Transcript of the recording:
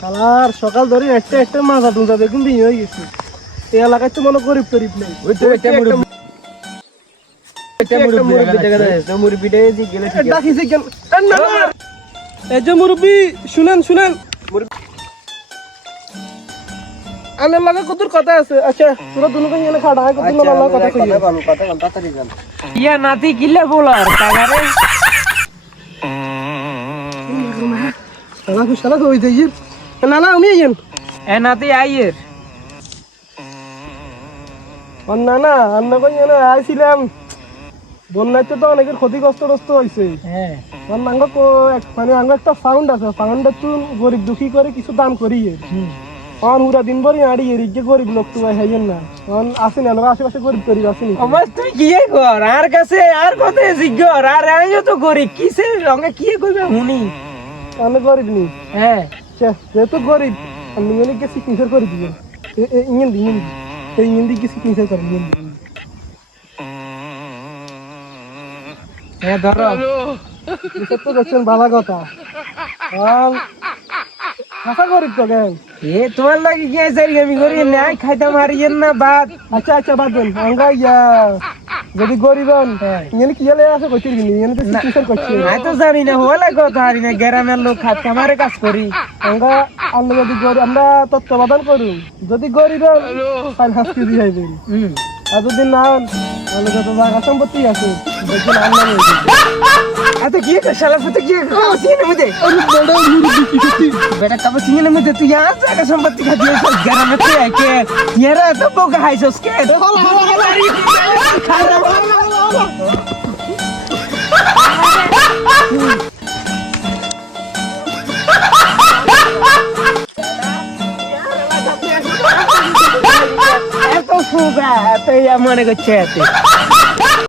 শালার সকাল ধরে একটা একটা মাজা টুজা দেখুন বিয়ে হয়ে গেছে। এই এলাকায় তো মনে গরিব টরিব নেই। ওই তো একটা মুরব্বি দেখা যাচ্ছে মুরব্বিটা যে গেলে ঠিক আছে। ডাকিছে কেন? না না এই যে মুরব্বি শুনেন শুনেন আনার লাগা কত কথা আছে। আচ্ছা তোরা দুনুকে নিয়ে খাড়া কত না লাগা কথা কই। কথা বল তাড়াতাড়ি যান। ইয়া নাতি কিলে বলার কাগারে শালা কই দেই না না আমি আইন এ নাতি আইয়ের না না আন্না কই না আইছিলাম বন্যাতে তো অনেকের ক্ষতিগ্রস্ত হয়েছে। হ্যাঁ মানে আঙ্গ একটা সাউন্ড আছে, সাউন্ডের তো গরিব দুঃখী করে কিছু দাম করিয়ে পুরা দিন ভরি আড়ি যে গরিব লোক তো হাইয়েন না আসেনি লোক আশেপাশে গরিব টরিব আসেনি। আমার তুই কি কর আর কাছে আর কত জিজ্ঞর আর আমিও তো করি কিসের রঙে কি কইবে হুনি আমি গরিব নি। হ্যাঁ যেহেতু গরিব আমি গেলে সিগনেচার করে দিবেন ইঞ্জিন দিয়ে সিগনেচার করে দিবেন। হ্যাঁ ধরো তো দেখছেন বাবা কথা হাসা গরিব তো কেন। এ তোমার লাগি কি আইছারি আমি করি নাই খাইতাম হারিয়েন না বাদ। আচ্ছা আচ্ছা বাদ দেন আমরা যদি গরিব ইঞ্জিন কি আছে কইতে দিবি ইঞ্জিন তো সিগনেচার করছে। আমি তো জানি না হলে কথা হারি না গ্রামের লোক খাত কামারে কাজ করি আমরা যদি গরিব আমরা তত্ত্বাবধান করুন যদি গরিব ফাইল হাসকি দিয়ে যাবেন আর যদি না তাহলে যত জায়গা সম্পত্তি আছে দেখুন আমরা এত কি শালা ফুটে কি সিনে মধ্যে বেটা কাবা সিনে মধ্যে তুই আর জায়গা সম্পত্তি খা দিয়েছ গ্রামে তুই কে ইয়ারা তো বোকা হাইছস কে এত ফুগা এত মনে করছে